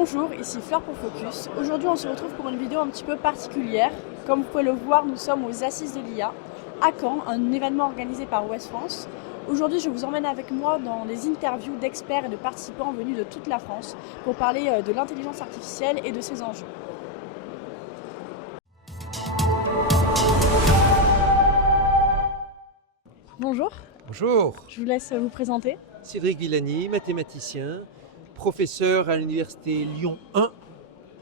Bonjour, ici Fleur pour Focus. Aujourd'hui, on se retrouve pour une vidéo un petit peu particulière. Comme vous pouvez le voir, nous sommes aux Assises de l'IA à Caen, un événement organisé par Ouest France. Aujourd'hui, je vous emmène avec moi dans des interviews d'experts et de participants venus de toute la France pour parler de l'intelligence artificielle et de ses enjeux. Bonjour. Bonjour, Je vous laisse vous présenter. Cédric Villani, mathématicien, professeur à l'université Lyon 1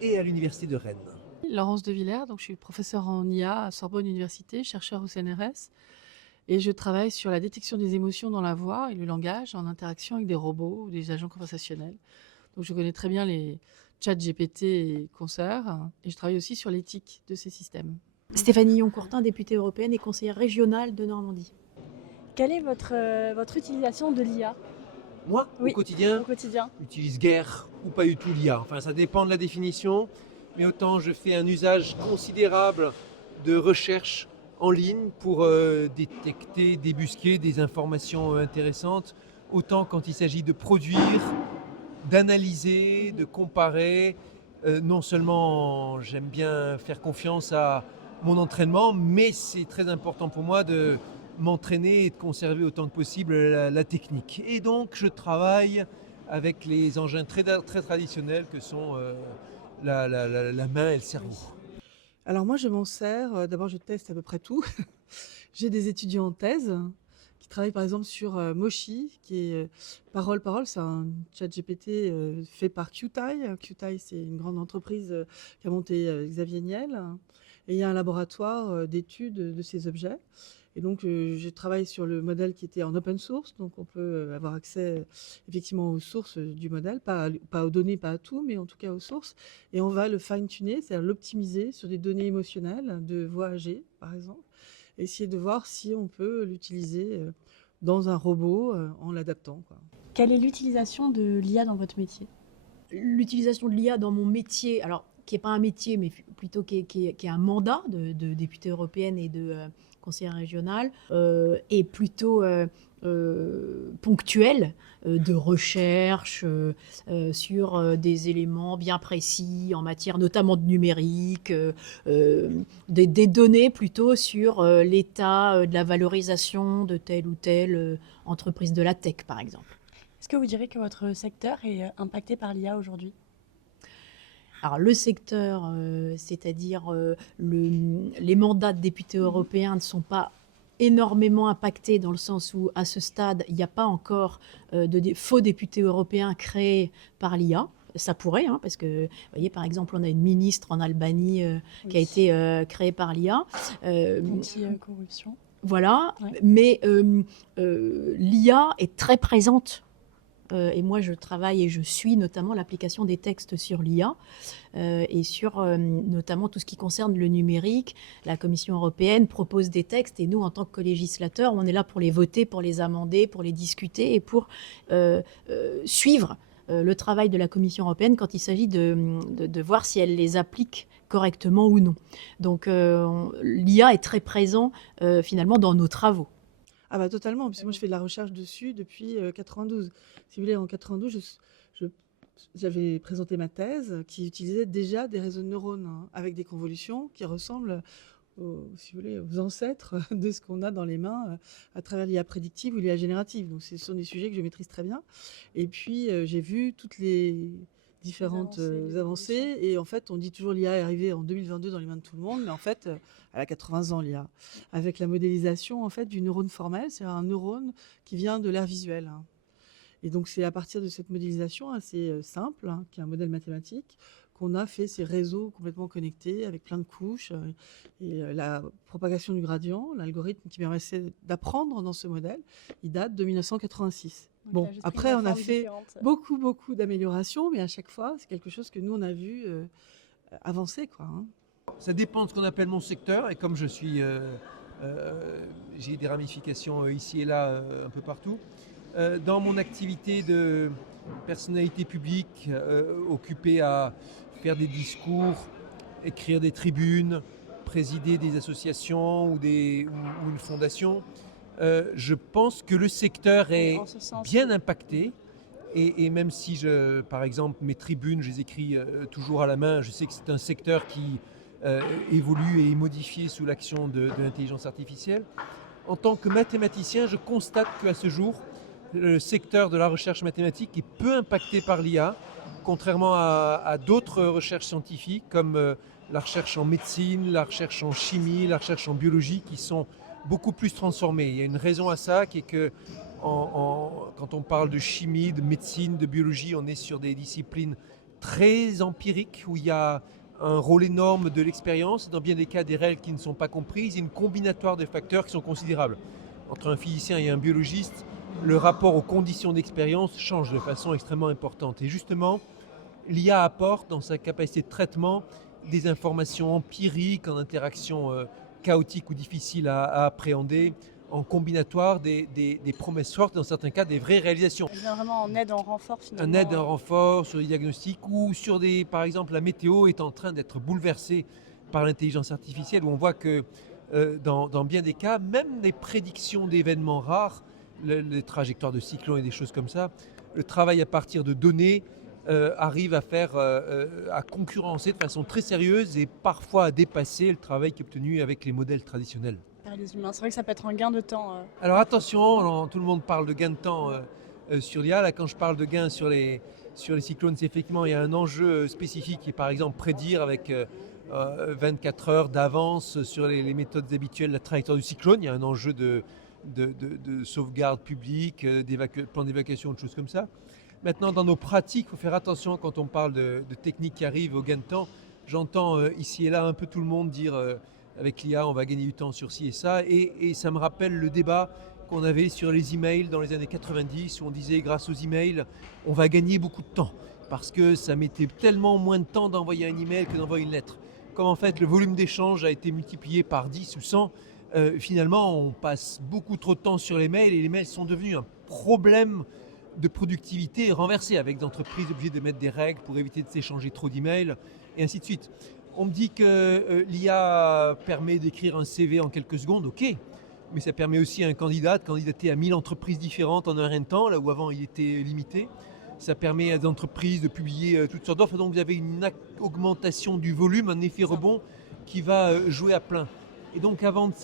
et à l'université de Rennes. Laurence de Villers, donc je suis professeure en IA à Sorbonne Université, chercheur au CNRS, et je travaille sur la détection des émotions dans la voix et le langage en interaction avec des robots ou des agents conversationnels. Donc je connais très bien les chats GPT et consorts, et je travaille aussi sur l'éthique de ces systèmes. Stéphanie Yon-Courtin, députée européenne et conseillère régionale de Normandie. Quelle est votre utilisation de l'IA Moi, Oui, au quotidien, au quotidien? j'utilise guère ou pas du tout l'IA. Enfin, ça dépend de la définition, mais autant je fais un usage considérable de recherche en ligne pour détecter, débusquer des informations intéressantes, autant quand il s'agit de produire, d'analyser, de comparer. Non seulement j'aime bien faire confiance à mon entraînement, mais c'est très important pour moi de m'entraîner et de conserver autant que possible la technique. Et donc je travaille avec les engins très traditionnels que sont la main et le cerveau. Alors moi je m'en sers, d'abord je teste à peu près tout. J'ai des étudiants en thèse qui travaillent par exemple sur Moshi, qui est Parole, c'est un chat GPT fait par QTI. QTI c'est une grande entreprise qui a monté Xavier Niel. Et il y a un laboratoire d'études de ces objets. Et donc, je travaille sur le modèle qui était en open source, donc on peut avoir accès effectivement aux sources du modèle, pas aux données, pas à tout, mais en tout cas aux sources. Et on va le fine-tuner, c'est-à-dire l'optimiser sur des données émotionnelles de voix âgée, par exemple, et essayer de voir si on peut l'utiliser dans un robot en l'adaptant, quoi. Quelle est l'utilisation de l'IA dans votre métier? L'utilisation de l'IA dans mon métier, alors qui n'est pas un métier, mais plutôt qui est un mandat de députée européenne et de conseillère régionale, est plutôt ponctuelle, de recherche sur des éléments bien précis en matière notamment de numérique, des données plutôt sur l'état de la valorisation de telle ou telle entreprise de la tech, par exemple. Est-ce que vous direz que votre secteur est impacté par l'IA aujourd'hui? Alors le secteur, c'est-à-dire les mandats de députés européens ne sont pas énormément impactés dans le sens où, à ce stade, il n'y a pas encore de faux députés européens créés par l'IA. Ça pourrait, hein, parce que, vous voyez, par exemple, on a une ministre en Albanie qui a été créée par l'IA. Anti-corruption. Voilà, Ouais. mais l'IA est très présente. Et moi, je travaille et je suis notamment l'application des textes sur l'IA et sur notamment tout ce qui concerne le numérique. La Commission européenne propose des textes et nous, en tant que législateurs, on est là pour les voter, pour les amender, pour les discuter et pour suivre le travail de la Commission européenne quand il s'agit de voir si elle les applique correctement ou non. Donc l'IA est très présent finalement dans nos travaux. Ah bah totalement, parce que moi je fais de la recherche dessus depuis 92. Si vous voulez, en 92, j'avais présenté ma thèse qui utilisait déjà des réseaux de neurones avec des convolutions qui ressemblent si vous voulez, aux ancêtres de ce qu'on a dans les mains à travers l'IA prédictive ou l'IA générative. Donc ce sont des sujets que je maîtrise très bien. Et puis j'ai vu toutes les différentes avancées. Et en fait, on dit toujours l'IA est arrivée en 2022 dans les mains de tout le monde, mais en fait, elle a 80 ans l'IA, avec la modélisation en fait du neurone formel, c'est un neurone qui vient de l'air visuel. Et donc c'est à partir de cette modélisation assez simple, qui est un modèle mathématique, qu'on a fait ces réseaux complètement connectés avec plein de couches et la propagation du gradient, l'algorithme qui permettait d'apprendre dans ce modèle, il date de 1986. Donc, bon, juste après une on a forme fait différente. beaucoup d'améliorations, mais à chaque fois c'est quelque chose que nous on a vu avancer, quoi. Ça dépend de ce qu'on appelle mon secteur, et comme je suis, j'ai des ramifications ici et là un peu partout. Dans mon activité de personnalité publique, occupée à faire des discours, écrire des tribunes, présider des associations ou une fondation, je pense que le secteur est En ce sens, bien impacté Et même si, par exemple, mes tribunes, je les écris toujours à la main, je sais que c'est un secteur qui évolue et est modifié sous l'action de l'intelligence artificielle. En tant que mathématicien, je constate qu'à ce jour, le secteur de la recherche mathématique est peu impacté par l'IA, contrairement à d'autres recherches scientifiques comme la recherche en médecine, la recherche en chimie, la recherche en biologie, qui sont beaucoup plus transformées. Il y a une raison à ça, qui est que quand on parle de chimie, de médecine, de biologie, on est sur des disciplines très empiriques, où il y a un rôle énorme de l'expérience, dans bien des cas des règles qui ne sont pas comprises, il y a une combinatoire de facteurs qui sont considérables. Entre un physicien et un biologiste, le rapport aux conditions d'expérience change de façon extrêmement importante. Et justement, l'IA apporte dans sa capacité de traitement des informations empiriques en interaction chaotique ou difficile à appréhender, en combinatoire des promesses fortes, dans certains cas des vraies réalisations. Elle vient vraiment en aide, en renfort finalement. Un aide, un renfort sur les diagnostics ou sur par exemple, la météo est en train d'être bouleversée par l'intelligence artificielle, où on voit que dans bien des cas, même des prédictions d'événements rares, les trajectoires de cyclones et des choses comme ça, le travail à partir de données arrive à concurrencer de façon très sérieuse et parfois à dépasser le travail qui est obtenu avec les modèles traditionnels. Les humains. C'est vrai que ça peut être un gain de temps. Alors attention, tout le monde parle de gain de temps sur l'IA. Là, quand je parle de gain sur les cyclones, c'est effectivement, il y a un enjeu spécifique qui est par exemple prédire avec 24 heures d'avance sur les méthodes habituelles la trajectoire du cyclone. Il y a un enjeu de sauvegarde publique, plan d'évacuation, de choses comme ça. Maintenant, dans nos pratiques, il faut faire attention quand on parle de techniques qui arrivent au gain de temps. J'entends ici et là un peu tout le monde dire avec l'IA, on va gagner du temps sur ci et ça. Et ça me rappelle le débat qu'on avait sur les emails dans les années 90, où on disait grâce aux emails, on va gagner beaucoup de temps. Parce que ça mettait tellement moins de temps d'envoyer un email que d'envoyer une lettre. Comme en fait le volume d'échange a été multiplié par 10 ou 100, finalement on passe beaucoup trop de temps sur les mails et les mails sont devenus un problème de productivité renversée, avec des entreprises obligées de mettre des règles pour éviter de s'échanger trop d'emails et ainsi de suite. On me dit que l'IA permet d'écrire un CV en quelques secondes, ok, mais ça permet aussi à un candidat de candidater à 1000 entreprises différentes en un rien de temps, là où avant il était limité. Ça permet à des entreprises de publier toutes sortes d'offres, donc vous avez une augmentation du volume, un effet rebond qui va jouer à plein. Et donc avant de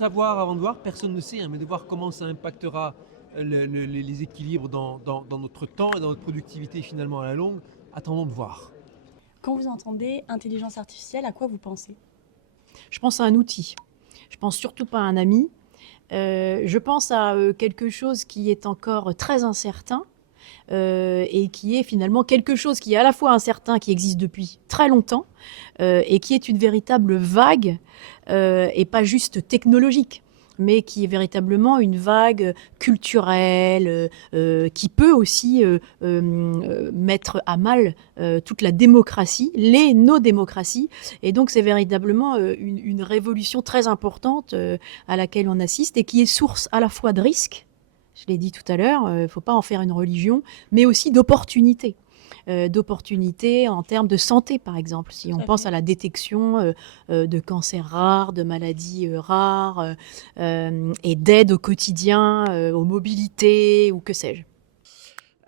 voir, personne ne sait, mais de voir comment ça impactera les équilibres dans notre temps et dans notre productivité finalement à la longue, attendons de voir. Quand vous entendez intelligence artificielle, à quoi vous pensez ? Je pense à un outil. Je pense surtout pas à un ami. Je pense à quelque chose qui est encore très incertain et qui est finalement quelque chose qui est à la fois incertain, qui existe depuis très longtemps et qui est une véritable vague et pas juste technologique, mais qui est véritablement une vague culturelle, qui peut aussi mettre à mal toute la démocratie, nos démocraties. Et donc c'est véritablement une révolution très importante à laquelle on assiste et qui est source à la fois de risques, je l'ai dit tout à l'heure, il ne faut pas en faire une religion, mais aussi d'opportunités. D'opportunités en termes de santé, par exemple. Si on pense à la détection de cancers rares, de maladies rares, et d'aide au quotidien, aux mobilités, ou que sais-je.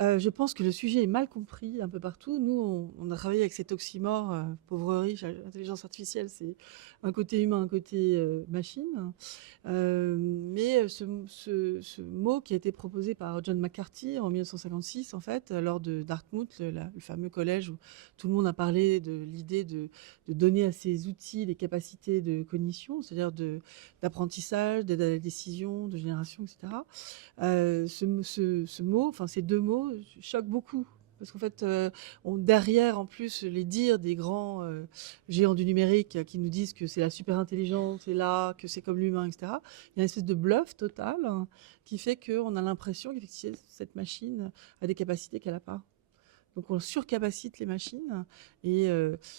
Je pense que le sujet est mal compris un peu partout. Nous, on a travaillé avec cet oxymore, pauvre riche, intelligence artificielle, c'est un côté humain, un côté machine. Mais ce mot qui a été proposé par John McCarthy en 1956, en fait, lors de Dartmouth, le fameux collège où tout le monde a parlé de l'idée de donner à ces outils des capacités de cognition, c'est-à-dire d'apprentissage, d'aide à la décision, de génération, etc. Ce mot, enfin ces deux mots, choquent beaucoup. Parce qu'en fait, derrière, en plus, les dires des grands géants du numérique qui nous disent que c'est la super intelligence, c'est là, que c'est comme l'humain, etc. Il y a une espèce de bluff total qui fait qu'on a l'impression qu'effectivement, cette machine a des capacités qu'elle n'a pas. Donc on surcapacite les machines et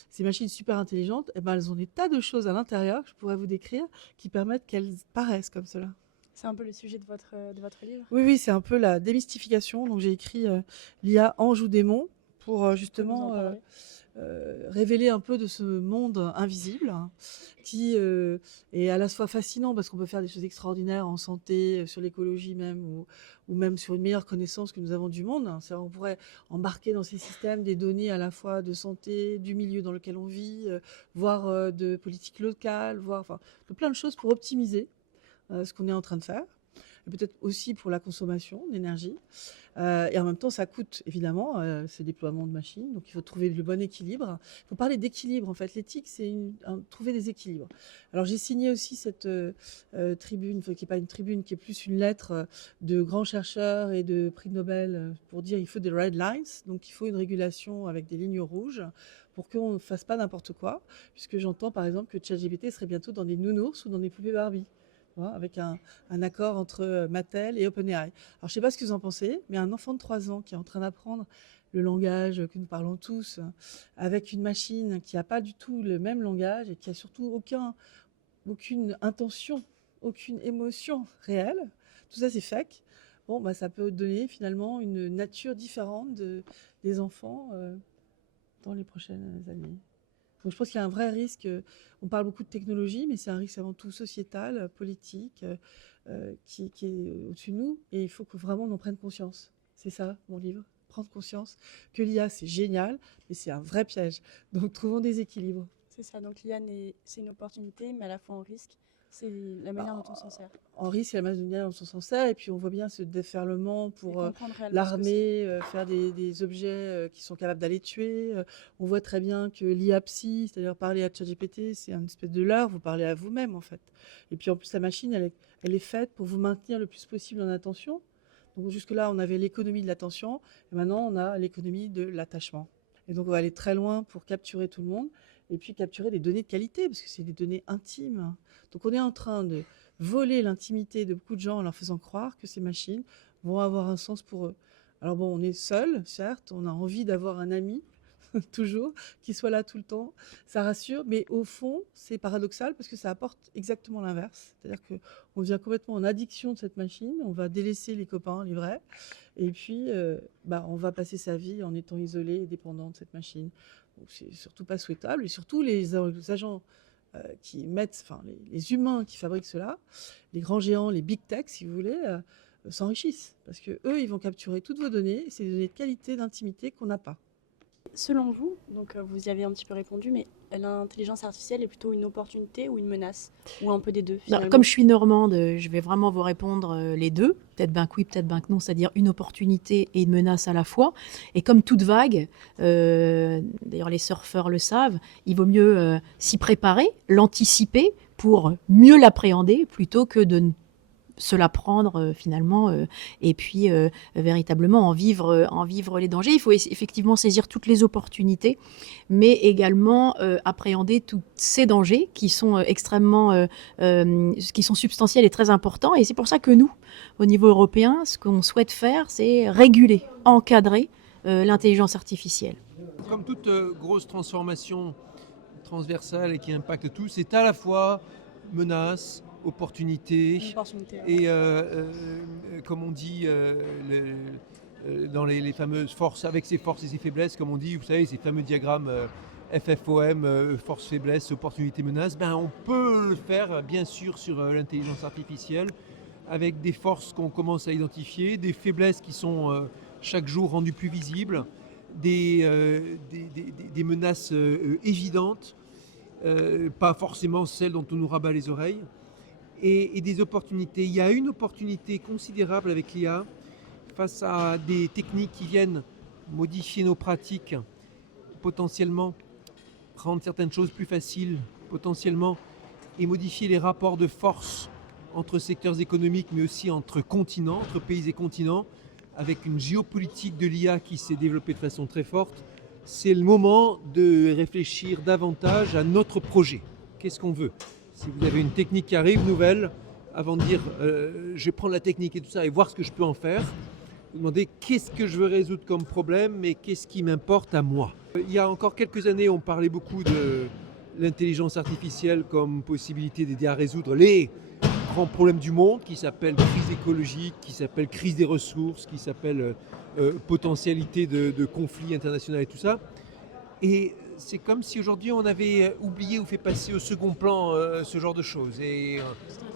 ces machines super intelligentes, eh ben, elles ont des tas de choses à l'intérieur que je pourrais vous décrire qui permettent qu'elles paraissent comme cela. C'est un peu le sujet de votre livre ? Oui, c'est un peu la démystification. Donc j'ai écrit l'IA ange ou démon pour justement révéler un peu de ce monde invisible, hein, qui est à la fois fascinant parce qu'on peut faire des choses extraordinaires en santé, sur l'écologie même, ou même sur une meilleure connaissance que nous avons du monde, hein. On pourrait embarquer dans ces systèmes des données à la fois de santé, du milieu dans lequel on vit, voire de politique locale, voire enfin, de plein de choses pour optimiser ce qu'on est en train de faire. Et peut-être aussi pour la consommation d'énergie. Et en même temps, ça coûte évidemment ces déploiements de machines. Donc il faut trouver le bon équilibre. Il faut parler d'équilibre en fait. L'éthique, c'est trouver des équilibres. Alors j'ai signé aussi cette tribune, qui n'est pas une tribune, qui est plus une lettre de grands chercheurs et de prix Nobel pour dire qu'il faut des red lines. Donc il faut une régulation avec des lignes rouges pour qu'on ne fasse pas n'importe quoi. Puisque j'entends par exemple que ChatGPT serait bientôt dans des nounours ou dans des poupées Barbie. Avec un accord entre Mattel et OpenAI. Alors, je ne sais pas ce que vous en pensez, mais un enfant de 3 ans qui est en train d'apprendre le langage que nous parlons tous, avec une machine qui n'a pas du tout le même langage et qui n'a surtout aucune intention, aucune émotion réelle, tout ça c'est fake, bon, bah, ça peut donner finalement une nature différente des enfants dans les prochaines années. Donc je pense qu'il y a un vrai risque. On parle beaucoup de technologie, mais c'est un risque avant tout sociétal, politique, qui est au-dessus de nous. Et il faut que vraiment on en prenne conscience. C'est ça, mon livre. Prendre conscience que l'IA, c'est génial, mais c'est un vrai piège. Donc trouvons des équilibres. C'est ça, donc l'IA, c'est une opportunité, mais à la fois en risque. C'est la manière dont on s'en sert. En risque, c'est la manière dont on s'en sert. Et puis on voit bien ce déferlement pour comprendre réellement ce que l'armée, faire des objets qui sont capables d'aller tuer. On voit très bien que l'IA-psy, c'est-à-dire parler à ChatGPT, c'est une espèce de leurre, vous parlez à vous-même en fait. Et puis en plus, la machine, elle est faite pour vous maintenir le plus possible en attention. Donc jusque-là, on avait l'économie de l'attention, et maintenant on a l'économie de l'attachement. Et donc on va aller très loin pour capturer tout le monde, et puis capturer des données de qualité, parce que c'est des données intimes. Donc on est en train de voler l'intimité de beaucoup de gens en leur faisant croire que ces machines vont avoir un sens pour eux. Alors bon, on est seul, certes, on a envie d'avoir un ami, toujours, qui soit là tout le temps, ça rassure, mais au fond, c'est paradoxal parce que ça apporte exactement l'inverse. C'est-à-dire qu'on devient complètement en addiction de cette machine, on va délaisser les copains, les vrais, et puis on va passer sa vie en étant isolé et dépendant de cette machine. Donc c'est surtout pas souhaitable, et surtout les agents qui mettent, enfin les humains qui fabriquent cela, les grands géants, les big tech, si vous voulez, s'enrichissent parce que eux, ils vont capturer toutes vos données, et c'est des données de qualité, d'intimité qu'on n'a pas. Selon vous, donc vous y avez un petit peu répondu, mais l'intelligence artificielle est plutôt une opportunité ou une menace? Ou un peu des deux, finalement? Comme je suis normande, je vais vraiment vous répondre les deux. Peut-être ben que oui, peut-être ben que non, c'est-à-dire une opportunité et une menace à la fois. Et comme toute vague, d'ailleurs les surfeurs le savent, il vaut mieux s'y préparer, l'anticiper pour mieux l'appréhender plutôt que de se la prendre finalement et puis véritablement en vivre les dangers. Il faut effectivement saisir toutes les opportunités, mais également appréhender tous ces dangers qui sont extrêmement, qui sont substantiels et très importants. Et c'est pour ça que nous, au niveau européen, ce qu'on souhaite faire, c'est réguler, encadrer l'intelligence artificielle. Comme toute grosse transformation transversale et qui impacte tout, c'est à la fois menace, opportunité, et comme on dit dans les fameuses forces, avec ses forces et ses faiblesses, comme on dit, vous savez, ces fameux diagrammes FFOM, force, faiblesse, opportunité, menace, on peut le faire bien sûr sur l'intelligence artificielle, avec des forces qu'on commence à identifier, des faiblesses qui sont chaque jour rendues plus visibles, des menaces évidentes, pas forcément celles dont on nous rabat les oreilles, et des opportunités. Il y a une opportunité considérable avec l'IA face à des techniques qui viennent modifier nos pratiques, potentiellement rendre certaines choses plus faciles, potentiellement, et modifier les rapports de force entre secteurs économiques, mais aussi entre continents, entre pays et continents, avec une géopolitique de l'IA qui s'est développée de façon très forte. C'est le moment de réfléchir davantage à notre projet. Qu'est-ce qu'on veut ? Si vous avez une technique qui arrive, nouvelle, avant de dire je vais prendre la technique et tout ça et voir ce que je peux en faire, vous demandez qu'est-ce que je veux résoudre comme problème et qu'est-ce qui m'importe à moi. Il y a encore quelques années, on parlait beaucoup de l'intelligence artificielle comme possibilité d'aider à résoudre les grands problèmes du monde qui s'appellent crise écologique, qui s'appellent crise des ressources, qui s'appellent potentialité de conflits internationaux et tout ça. Et c'est comme si aujourd'hui on avait oublié ou fait passer au second plan ce genre de choses. Et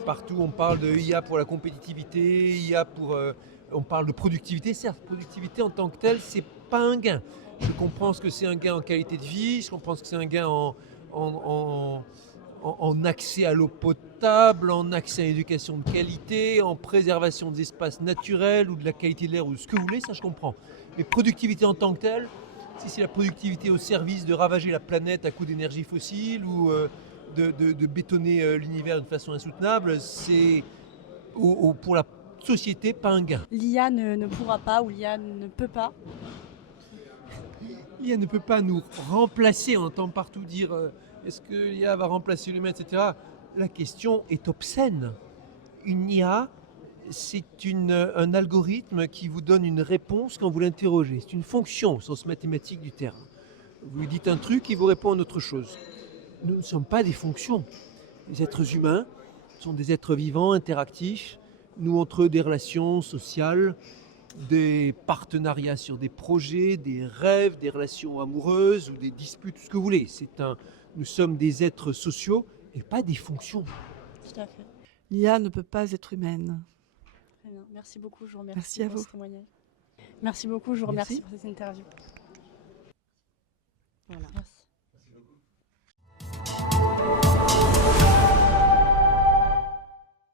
partout on parle de IA pour la compétitivité, IA pour... on parle de productivité, certes, productivité en tant que telle, c'est pas un gain. Je comprends ce que c'est un gain en qualité de vie, je comprends ce que c'est un gain en accès à l'eau potable, en accès à l'éducation de qualité, en préservation des espaces naturels ou de la qualité de l'air ou ce que vous voulez, ça je comprends. Mais productivité en tant que telle, si c'est la productivité au service de ravager la planète à coup d'énergie fossile ou de bétonner l'univers d'une façon insoutenable, c'est pour la société pas un gain. L'IA ne pourra pas ou l'IA ne peut pas. L'IA ne peut pas nous remplacer, on entend partout dire est-ce que l'IA va remplacer l'humain, etc. La question est obscène. Une IA, c'est un algorithme qui vous donne une réponse quand vous l'interrogez. C'est une fonction au sens mathématique du terme. Vous lui dites un truc, il vous répond à autre chose. Nous ne sommes pas des fonctions. Les êtres humains sont des êtres vivants, interactifs, nouent entre eux des relations sociales, des partenariats sur des projets, des rêves, des relations amoureuses ou des disputes, tout ce que vous voulez. Nous sommes des êtres sociaux et pas des fonctions. Tout à fait. L'IA ne peut pas être humaine. Très bien. Merci beaucoup, je vous remercie Merci à pour vous. ce témoignage. Merci beaucoup, je vous remercie Merci. pour cette interview.